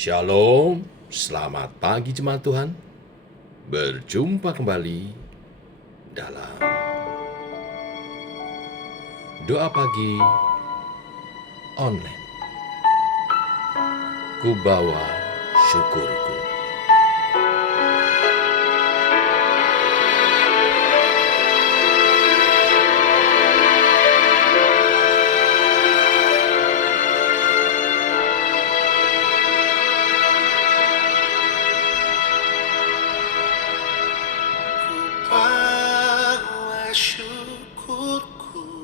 Shalom, selamat pagi jemaat Tuhan. Berjumpa kembali dalam doa pagi online. Ku bawa syukurku. Bawa syukurku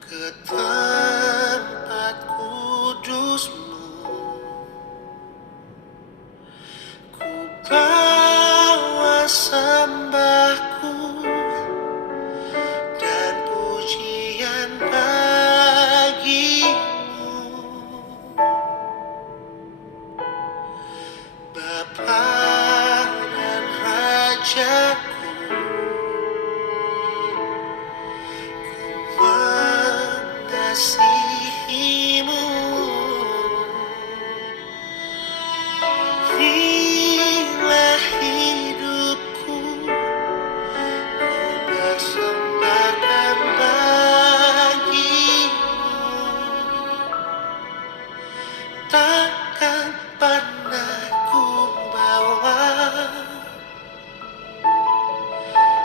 ke tempat kudus-Mu. Ku bawa sembahku dan pujian bagi-Mu, Bapa dan Rajaku. Mengasihi-Mu, inilah hidupku, ku persembahkan bagi-Mu. Takkan pernah ku bawa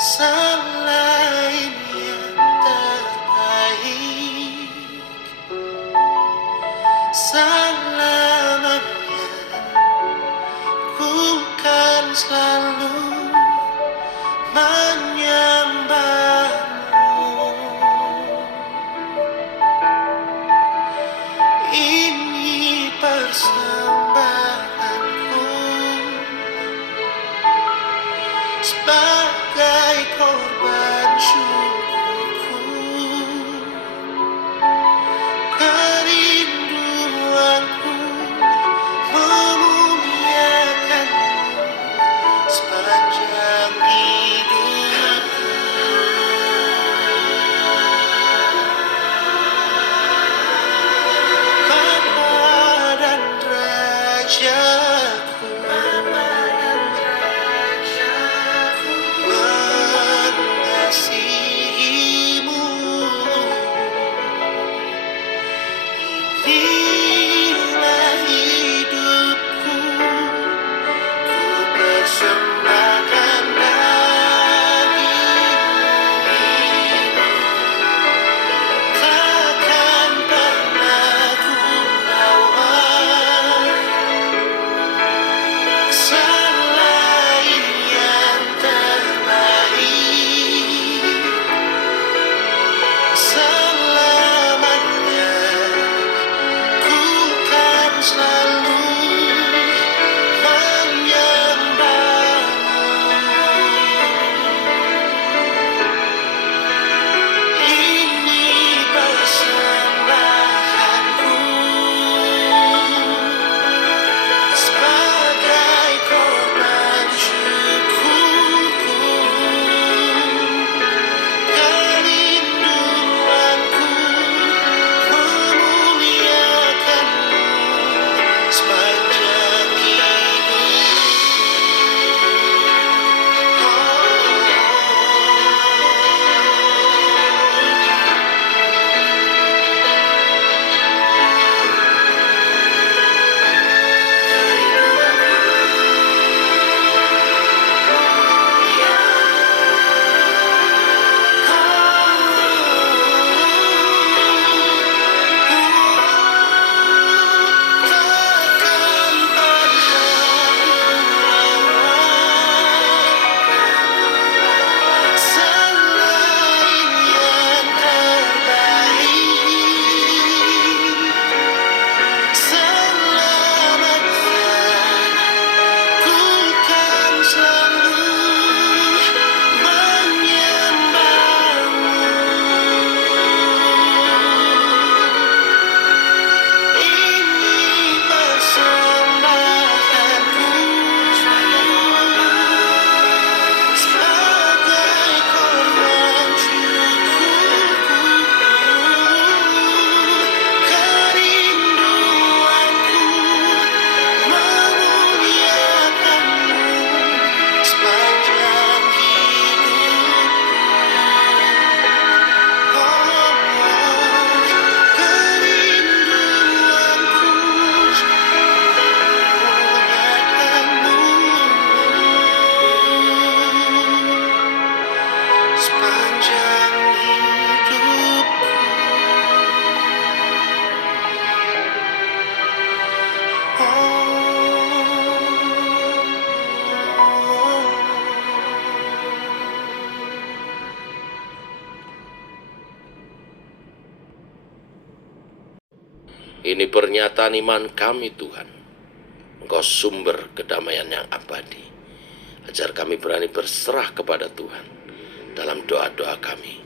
selain yang terbaik. Selamanya ku kan selalu menyembah-Mu. Ini persembahanku sebagai korban syukurku. Kerinduanku memuliakan-Mu sepanjang hidupku. Bapa dan Rajaku, mengasihi-Mu. Inilah hidupku, ku persembahkan bagi-Mu. Takkan pernah ku bawa selain yang terbaik. Selamanya ku kan selalu menyembah-Mu. Ini persembahanku sebagai korban syukurku. Kerinduanku memuliakan-Mu Ini pernyataan iman kami Tuhan. Engkau sumber kedamaian yang abadi. Ajar kami berani berserah kepada Tuhan dalam doa-doa kami.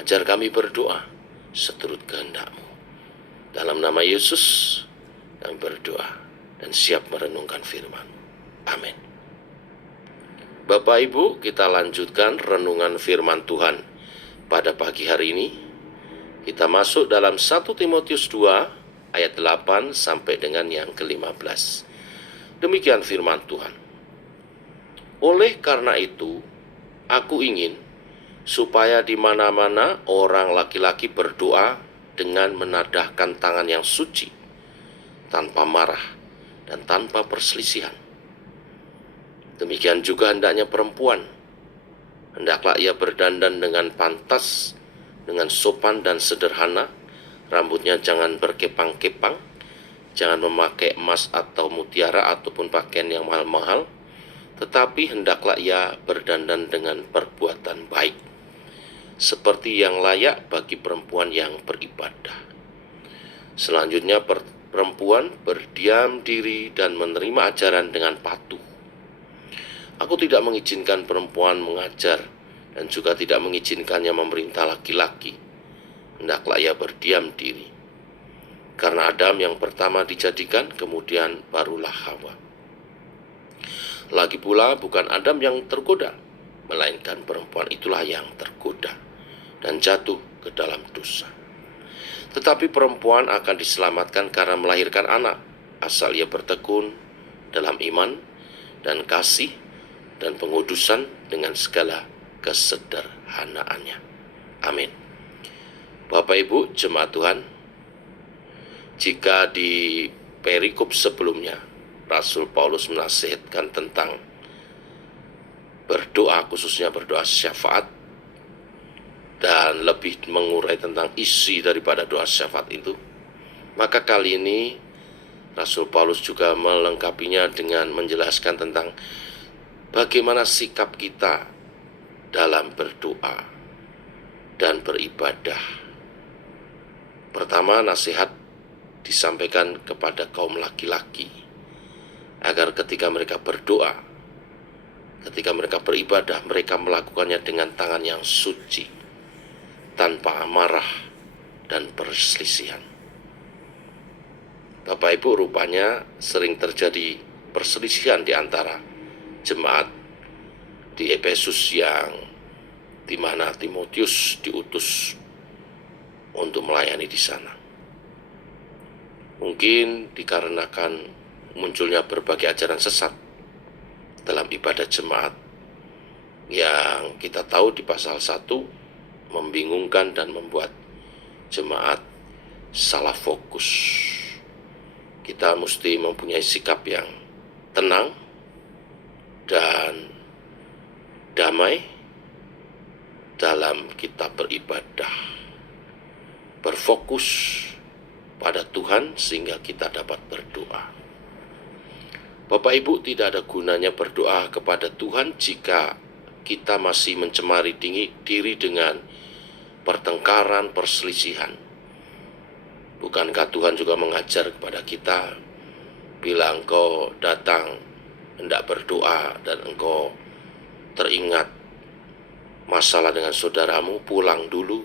Ajar kami berdoa seturut kehendak-Mu. Dalam nama Yesus kami berdoa dan siap merenungkan firman-Mu. Amin. Bapak Ibu, kita lanjutkan renungan firman Tuhan pada pagi hari ini. Kita masuk dalam 1 Timotius 2 ayat 8 sampai dengan yang ke-15. Demikian firman Tuhan. Oleh karena itu, aku ingin supaya di mana-mana orang laki-laki berdoa dengan menadahkan tangan yang suci, tanpa marah dan tanpa perselisihan. Demikian juga hendaknya perempuan. Hendaklah ia berdandan dengan pantas, dengan sopan dan sederhana. Rambutnya jangan berkepang-kepang, jangan memakai emas atau mutiara ataupun pakaian yang mahal-mahal, tetapi hendaklah ia berdandan dengan perbuatan baik, seperti yang layak bagi perempuan yang beribadah. Selanjutnya perempuan berdiam diri dan menerima ajaran dengan patuh. Aku tidak mengizinkan perempuan mengajar dan juga tidak mengizinkannya memerintah laki-laki. Hendaklah ia berdiam diri. Karena Adam yang pertama dijadikan, kemudian barulah Hawa. Lagi pula bukan Adam yang tergoda, melainkan perempuan itulah yang tergoda dan jatuh ke dalam dosa. Tetapi perempuan akan diselamatkan karena melahirkan anak, asal ia bertekun dalam iman dan kasih dan pengudusan dengan segala kesederhanaannya. Amin. Bapak Ibu jemaat Tuhan, jika di perikop sebelumnya Rasul Paulus menasihatkan tentang berdoa, khususnya berdoa syafaat, dan lebih mengurai tentang isi daripada doa syafaat itu, maka kali ini Rasul Paulus juga melengkapinya dengan menjelaskan tentang bagaimana sikap kita dalam berdoa dan beribadah. Pertama, nasihat disampaikan kepada kaum laki-laki agar ketika mereka berdoa, ketika mereka beribadah, mereka melakukannya dengan tangan yang suci, tanpa amarah dan perselisihan. Bapak Ibu, rupanya sering terjadi perselisihan di antara jemaat di Efesus yang dimana Timotius diutus untuk melayani di sana. Mungkin dikarenakan munculnya berbagai ajaran sesat dalam ibadah jemaat yang kita tahu di pasal 1 membingungkan dan membuat jemaat salah fokus. Kita mesti mempunyai sikap yang tenang dan damai dalam kita beribadah, berfokus pada Tuhan sehingga kita dapat berdoa. Bapak Ibu, tidak ada gunanya berdoa kepada Tuhan jika kita masih mencemari diri dengan pertengkaran, perselisihan. Bukankah Tuhan juga mengajar kepada kita, bila engkau datang hendak berdoa dan engkau teringat masalah dengan saudaramu, pulang dulu,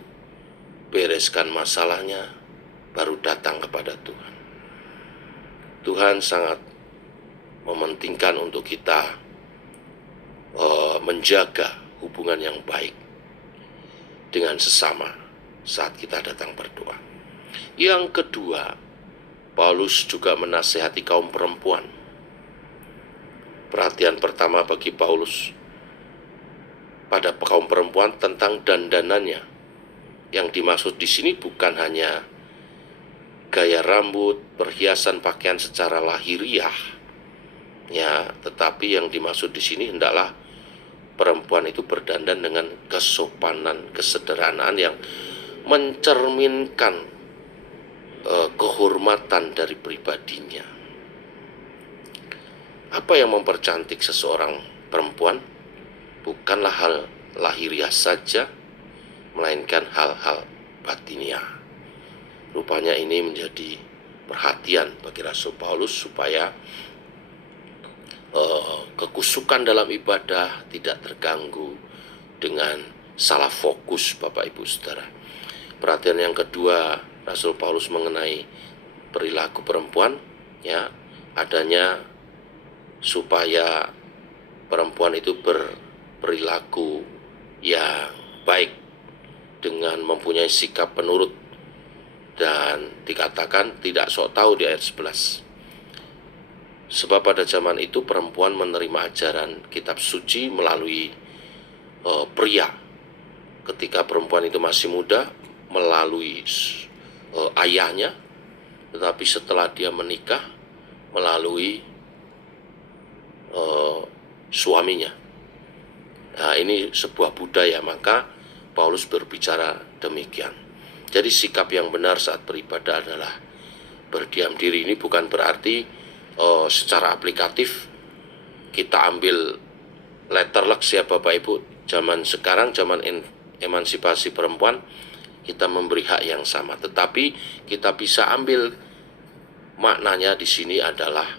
bereskan masalahnya, baru datang kepada Tuhan. Tuhan sangat mementingkan untuk kita menjaga hubungan yang baik dengan sesama saat kita datang berdoa. Yang kedua, Paulus juga menasihati kaum perempuan. Perhatian pertama bagi Paulus pada kaum perempuan tentang dandanannya. Yang dimaksud di sini bukan hanya gaya rambut, perhiasan pakaian secara lahiriah, ya, tetapi yang dimaksud di sini hendaklah perempuan itu berdandan dengan kesopanan, kesederhanaan yang mencerminkan kehormatan dari pribadinya. Apa yang mempercantik seseorang perempuan bukanlah hal lahiriah saja, melainkan hal-hal batiniah. Rupanya ini menjadi perhatian bagi Rasul Paulus supaya kekusukan dalam ibadah tidak terganggu dengan salah fokus, Bapak Ibu Saudara. Perhatian yang kedua Rasul Paulus mengenai perilaku perempuan, ya, adanya supaya perempuan itu berperilaku yang baik dengan mempunyai sikap penurut, dan dikatakan tidak sok tahu di ayat 11. Sebab pada zaman itu perempuan menerima ajaran kitab suci melalui pria. Ketika perempuan itu masih muda melalui ayahnya, tetapi setelah dia menikah melalui suaminya. Nah, ini sebuah budaya, maka Paulus berbicara demikian. Jadi sikap yang benar saat beribadah adalah berdiam diri. Ini bukan berarti secara aplikatif kita ambil letterlux ya Bapak Ibu. Zaman sekarang, zaman emansipasi perempuan, kita memberi hak yang sama. Tetapi kita bisa ambil maknanya di sini adalah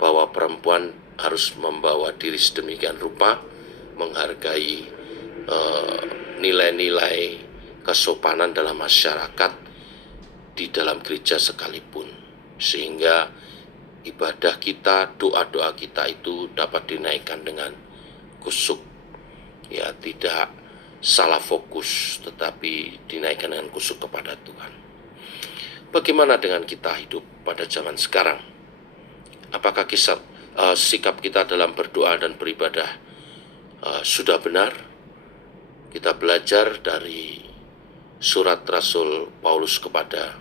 bahwa perempuan harus membawa diri sedemikian rupa, menghargai nilai-nilai kesopanan dalam masyarakat di dalam gereja sekalipun, sehingga ibadah kita, doa-doa kita itu dapat dinaikkan dengan kusuk, ya, tidak salah fokus, tetapi dinaikkan dengan kusuk kepada Tuhan. Bagaimana dengan kita hidup pada zaman sekarang? Apakah sikap kita dalam berdoa dan beribadah sudah benar? Kita belajar dari surat Rasul Paulus kepada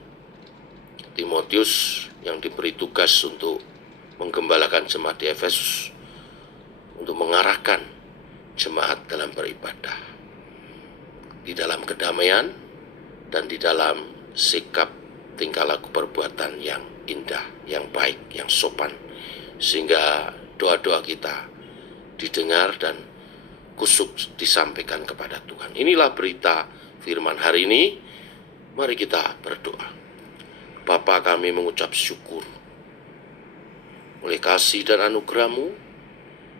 Timotius yang diberi tugas untuk menggembalakan jemaat di Efesus, untuk mengarahkan jemaat dalam beribadah di dalam kedamaian dan di dalam sikap tingkah laku perbuatan yang indah, yang baik, yang sopan, sehingga doa-doa kita didengar dan kusuk disampaikan kepada Tuhan. Inilah berita firman hari ini. Mari kita berdoa. Bapa, kami mengucap syukur oleh kasih dan anugerah-Mu.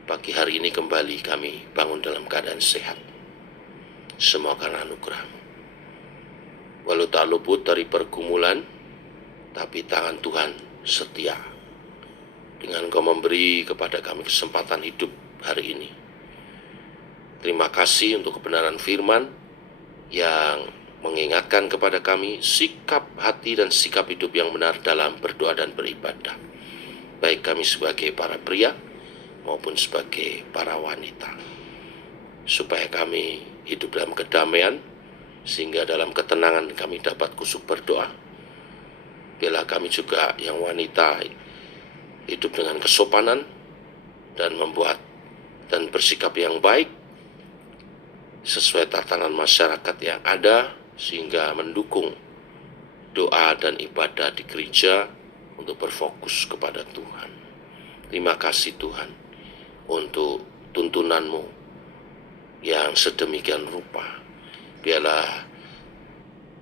Pagi hari ini kembali kami bangun dalam keadaan sehat. Semua karena anugerah-Mu. Walau tak luput dari pergumulan, tapi tangan Tuhan setia. Dengan Engkau memberi kepada kami kesempatan hidup hari ini. Terima kasih untuk kebenaran firman yang mengingatkan kepada kami sikap hati dan sikap hidup yang benar dalam berdoa dan beribadah, baik kami sebagai para pria maupun sebagai para wanita, supaya kami hidup dalam kedamaian, sehingga dalam ketenangan kami dapat kusuk berdoa. Bila kami juga yang wanita hidup dengan kesopanan dan membuat dan bersikap yang baik sesuai tatanan masyarakat yang ada, sehingga mendukung doa dan ibadah di gereja untuk berfokus kepada Tuhan. Terima kasih Tuhan untuk tuntunan-Mu yang sedemikian rupa. Biarlah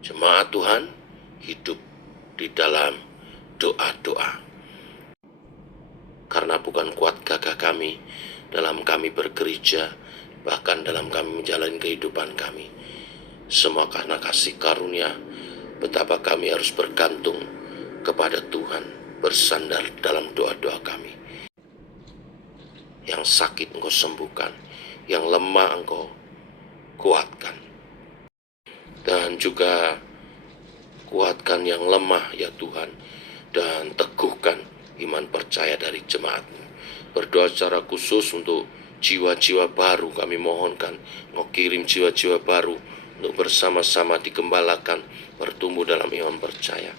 jemaat Tuhan hidup di dalam doa-doa, karena bukan kuat gagah kami dalam kami bergereja, bahkan dalam kami menjalani kehidupan kami. Semua karena kasih karunia, betapa kami harus bergantung kepada Tuhan, bersandar dalam doa-doa kami. Yang sakit Engkau sembuhkan, yang lemah Engkau kuatkan. Dan juga kuatkan yang lemah ya Tuhan, dan teguhkan iman percaya dari jemaat-Mu. Berdoa secara khusus untuk jiwa-jiwa baru, kami mohonkan Engkau kirim jiwa-jiwa baru untuk bersama-sama digembalakan, bertumbuh dalam iman percaya.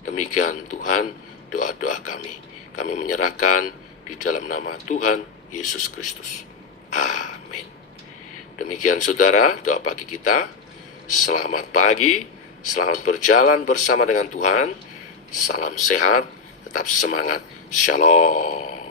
Demikian Tuhan doa-doa kami. Kami menyerahkan di dalam nama Tuhan Yesus Kristus. Amin. Demikian saudara, doa pagi kita. Selamat pagi, selamat berjalan bersama dengan Tuhan. Salam sehat, tetap semangat. Shalom.